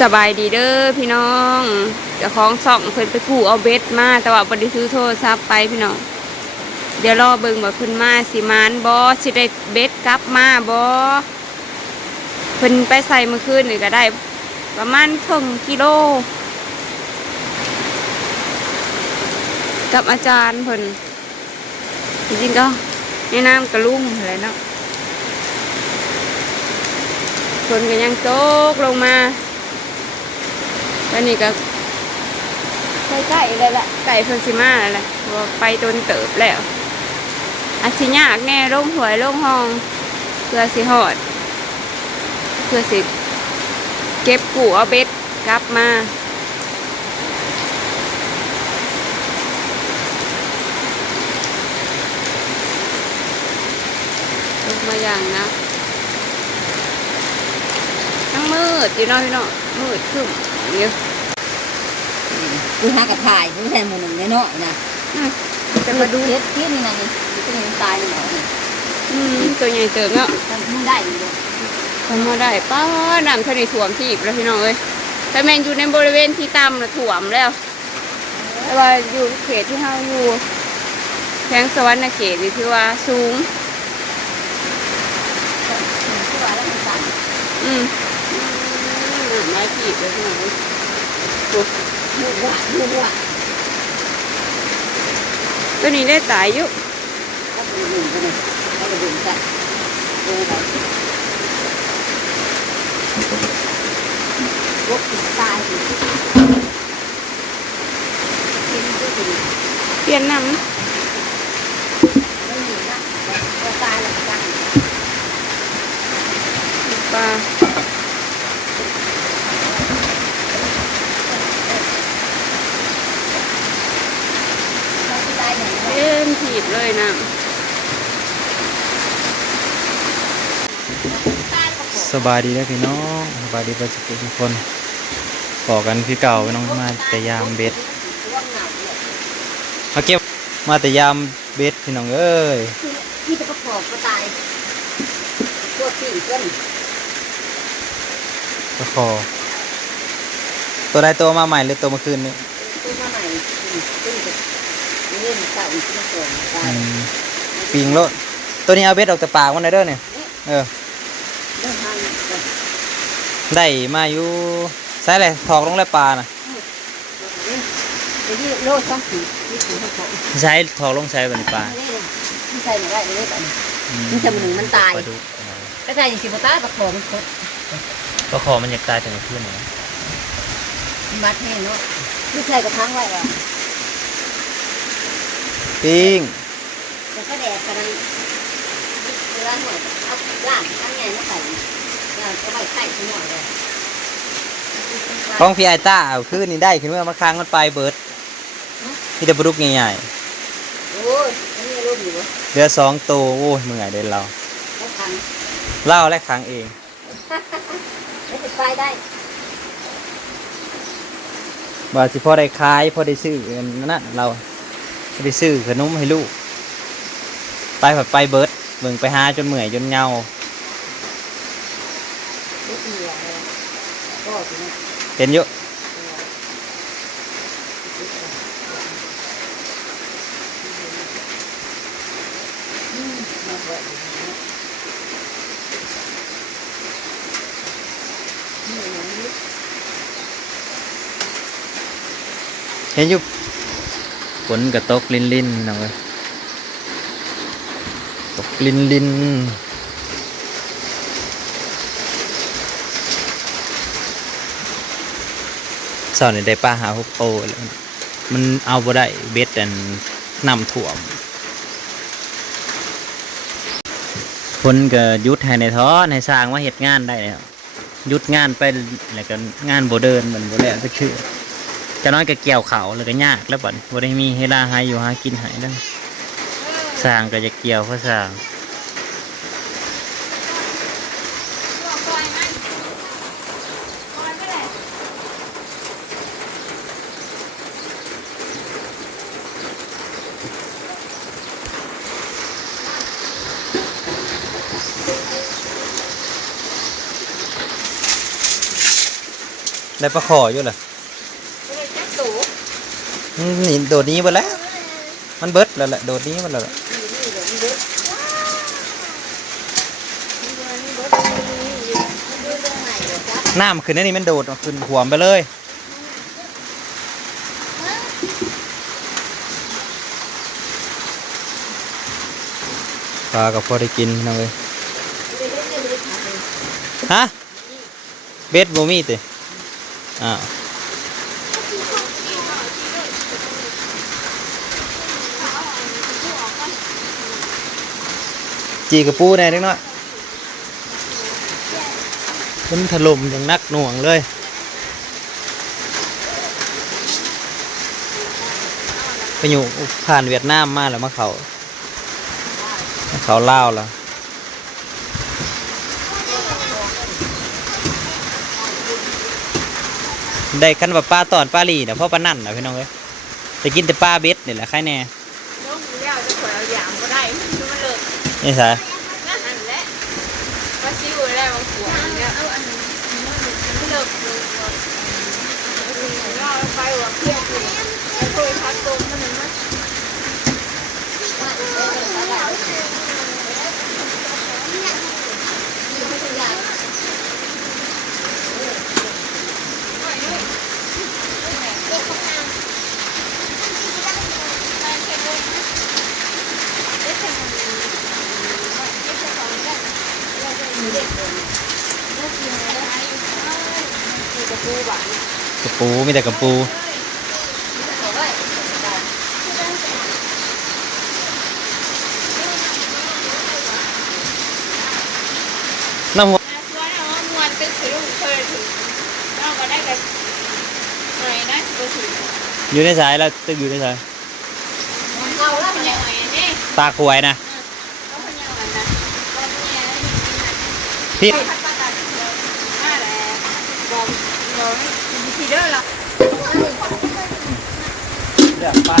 สบายดีเด้อพี่น้องเจ้าของส่องเพิ่นไปกู้เอาเบ็ดมาแต่ว่าบ่ได้ซื้อโทรศัพท์ไปพี่น้องเดี๋ยวรอเบิ่งว่าเพิ่นมาสิมานบ่สิได้เบ็ดกลับมาบ่เพิ่นไปใส่เมื่อคืนนี่ก็ได้ประมาณครึ่งกิโลกับอาจารย์เพิ่นจริงๆก็ในน้ำกระลุ่มอะไรเนาะฝนก็ยังตกลงมาแล้วนี่ก็ใกล้ๆเลยละไก่เพิ่นสิมาแล้วแหละว่าไปโดนเติบแล้วอาชิยากแน่ลงหวยลงห้องเพื่อสิหอดเพื่อสิเก็บกู้เอาเบ็ดกลับมาลงมาอย่างนะทั้งมืดอยู่เนาะพี่เนาะมืดขึ้นเยอะกูหากระถ่ายกูแทนมือหนึ่งน้อยๆนะจะมาดูเฮ็ดนี่นะนี่ตัวนี้ตายเลยเหรอตัวใหญ่เติมเนาะมึงได้อยู่เลยทำมาได้ป้าน้ำทะเลถ่วมที่แล้วพี่น้องเอ้ยแต่แมนอยู่ในบริเวณที่ต่ำนะถ่วมแล้วแต่ว่าอยู่เขตที่เฮาอยู่แข้งสวรรค์เขตที่ว่าสูงไม้ขีดเลยพี่น้องตัวนี้ได้ตายอยู่เปลี่ยนน้ำปลาเต็มถีบเลยนะสบายดีนะพี่น้องสบายดีประชาชนทุกคนบอกกันพี่เก่าพี่น้องมาแต่ยามเบ็ดมาเก็บมาแต่ยามเบ็ดพี่น้องเอ้ยที่จะประกอบก็ตายตัวปีกกันก็ขอตัวใดตัวมาใหม่หรือตัวเมื่อคืนนี้ตัวมาใหม่ตัวเล่นเต่าอีกมาก่อนตายปิงโลดตัวนี้เอาเบ็ดออกแต่ปากมันได้เด้อเนี่ยได้มาอยู่ใช่เลยถอกลงแล้วปลาน่ะโลดต้องถือใช้ถอกลงใช้แบบนี้ปลาที่ใส่ไม่ได้เลยแบบนี้มันจะมันหนึ่งมันตายก็ตายอย่างสิบตายประคอมันคดประคอมันอยากตายถึงขึ้นเลยมัดแห้งเนาะที่ใส่กระทั่งไว้ว่ะปิ้งแล้วก็แดดกันนั้นเวลาหน่อยเอาล่างทั้งไงมาใส่ก็ใบไข่ทั้งหมดเลยของพี่ไอต้าเอาขึ้นนี่ได้ขึ้นเมื่อมาค้างมันไปเบิร์ดนี่จะปลุกใหญ่ๆโอ้ยนี่รูปอยู่เดือ2 ตัวโอ้ยมึงไงเดินเราเล่าและค้างเองไม่ติดไฟได้บ่าสิพอได้ขายพอได้ซื้อนั่นเราได้ซื้อขนมให้ลูกไปแบบไปเบิร์ดมึงไปหาจนเหนื่อยจนเงาเห็นเยอะเห็นอยู่ฝนกับตกลินลินหน่อยตกลินลินสอนได้ปลาหา6 โตแล้วมันเอาบ่ได้เบ็ดอันน้ำท่วมฝนก็หยุดให้ในท้อในสร้างว่าเหตุงานได้แล้วหยุดงานไปแล้วก็งานบ่เดินเหมือนบ่แล้วสักทีจะน้อยก็เกี่ยวเขาแล้วก็ยากแล้วบ่บ่ได้มีเวลาหาอยู่หากินให้แล้วสร้างก็จะเกี่ยวเขาสร้าง เ ได้ปลาขออยู่เหรอ ก็เลยจับตู่ นี่โดดนี้ไปแล้วมันเบิดแล้วแหละโดดนี้มันแล้วแหละ นี่เดี๋ยวมันเบิดนี่เบิดดูเรื่องใหม่เดี๋ยวจ้ะ น้ำขึ้นนี่มันโดดขึ้นหัวมไปเลย ปลากับพอได้กินนะเว้ยฮะเบ็ดบ่มีติอ้าวจีกระปูแน่เล็กน้อยมันถล่มอย่างนักหน่วงเลยไปอยู่ผ่านเวียดนามมาแล้วมาเขาลาวแล้วได้กันว่าปลาตอนปลาหลีนะเพราะปลานั่นนะพี่น้องเอ้ยไปกินแต่ปลาเบ็ดนี่แหละใครแน่ น้องเลี้ยวจะขวยเอาอย่างก็ได้ดูมันเลิก นี่สาย นั่นแหละว่าซิวแล้วบางขวดเนี่ยมันเลิกเลยเราไปว่าเพื่อนอยู่แล้วคุยพัดตรงมันมั้ย กระปูมีแต่กระปูน้ำหัว ตัวเนี่ยว่ามวนเป็นสิลูกเคยถึงเราก็ได้กันหน่อยนะสิบถึง อยู่ในสายแล้วตึกอยู่ในสาย เราแล้วมันยังไงนี่ ตาขวยนะ เขาเป็นยังไงนะตอนนี้อะไร พี่ พัดปลาตาเดียวมาแล้วบอกทีเด้อละ เลือกปลา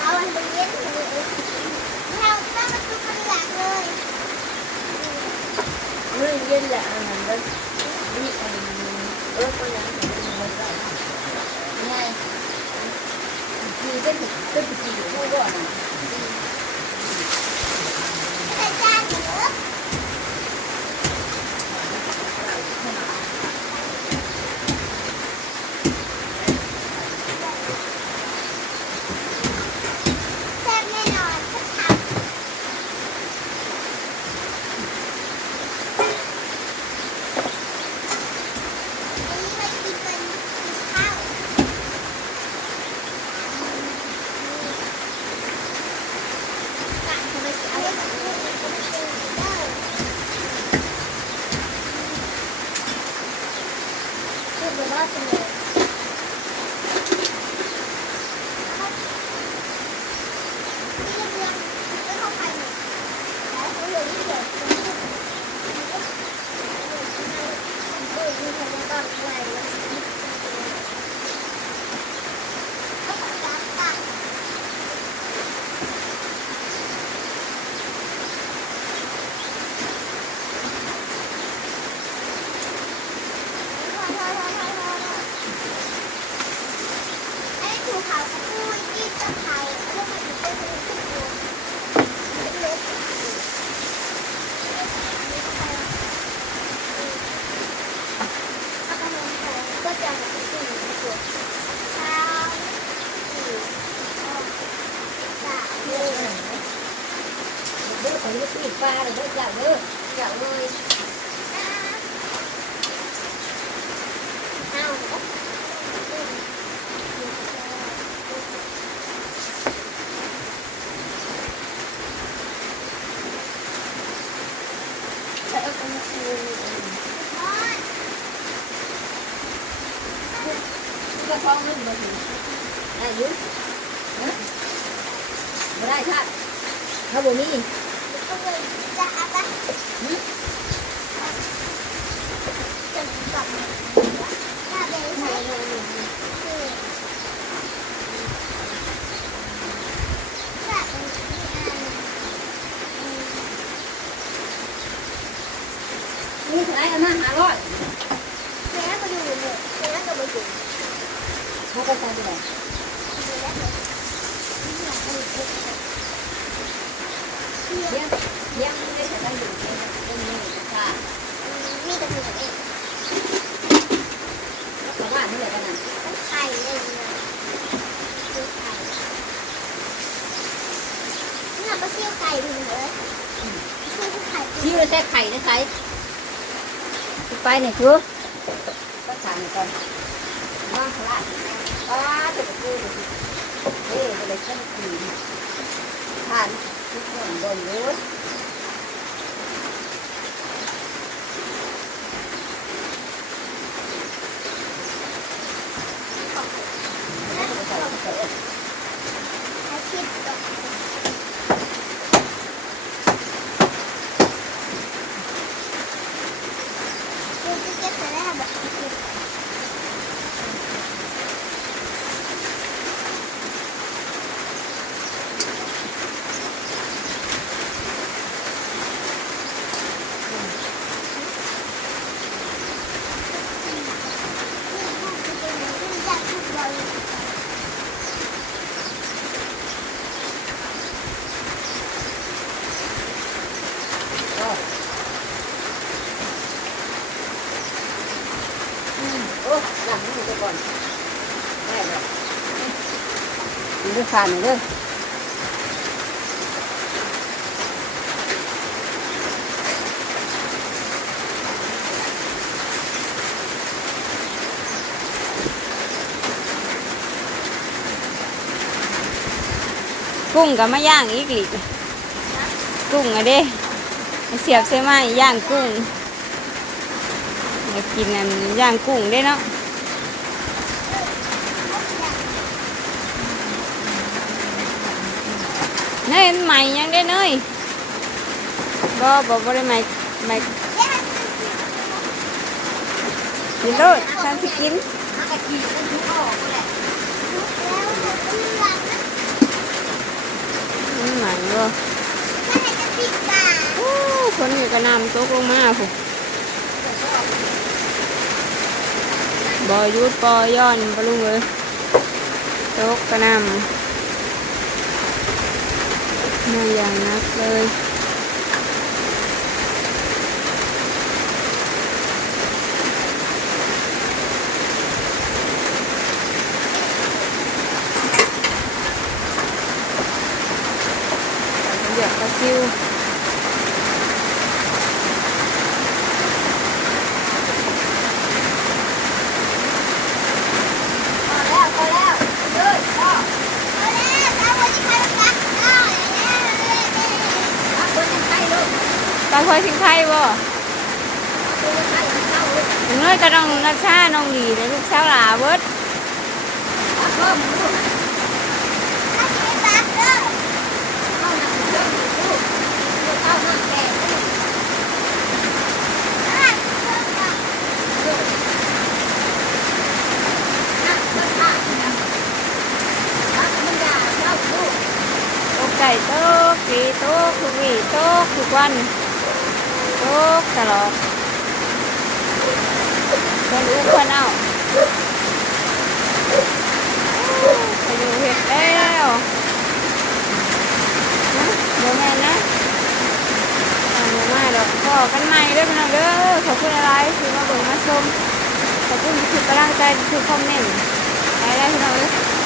เอาอันเป็นเย็นเลยเราตั้งประตูมันหลักเลย เรื่องเย็นแหละอันนั้นเลยนี่อันก็ยังมันได้ ไงคือเป็นผีผู้ก่อนใส่จานเหรอแซ่บแน่นอนชัดๆอันนี้ไว้กินเป็นข้าว Bạn của mình sẽ lấy một cái cái đó cho mình. Cái không phải này. Đấy, có người đi được. Ôi, như thế nó còn này nữa. Các bạn. Ê, chủ khảo có vui, đi tập thầy, lúc mà chúng tôi sẽ thích luôn. Thích lớn. Các con hôn thầy, có chàng là cái gì nữa của sao? Bữa phải lúc đi pha rồi đó, dạo nữa, dạo ơi. Sao? Hãy subscribe cho kênh Ghiền Mì Gõ để không bỏ lỡ ว่าท้องนึงมาถึงได้ยุ่งนะไม่ได้ท่านเขาบอกนี่จะเอาไปจะกลับมาจะไปไหนนี่เท่าไหร่กันนะ500แม่ก็อยู่เลยแม่ก็มาถึงเขาไปทำอะไรยังไม่ได้ใช้ได้อยู่ยังไม่ได้ค่ะนี่เป็นยังไงแล้วก็ว่านี่แหละกันนะไข่เลยไข่นี่เราก็เชี่ยวไก่ดูเลยเชี่ยวไข่เชี่ยวแล้วแท้ไข่นะไข่ไปไหนคือก็ถามก่อนว่างขลาดจะไปกู้ดูไปเลยขึ้นขี่ผ่านทุกคนบนรถโอ้หลังนี่ก่อนได้เลยดูด้วยฟันเด้อกุ้งกับมาย่างอีกหลีกุ้งอะเด้เสียบใส่ไม้ย่างกุ้งอยากกินอันย่างกุ้งได้เนาะเนยใหม่ยังได้เนยบ่ได้ใหม่กินโลดฉันสิกินใหม่บ่คนอยู่กระนำตกลงมาผู้บ่ยุดบ่ย้อนบ่ลุงเลยตกกระนำมาอย่างนักเลยเดี๋ยวก็คิวไปคอยทิ้งไข่บ่เงยกระดองนักชาน้องดีเลยลูกสาวหลาเบิดไก่โต๊ะกีโต๊ะทุกวีโต๊ะทุกวันโต๊ะตลอดคนรู้คนเอาไปดูเห็ดแล้วโมแม่นะโมมาดอกพ่อกันใหม่เด้อพี่น้องเด้อขอบคุณอะไรที่มาเบิ่งมาชมขอบคุณที่กำลังใจที่คอมเมนต์ไปได้พี่น้องเด้อ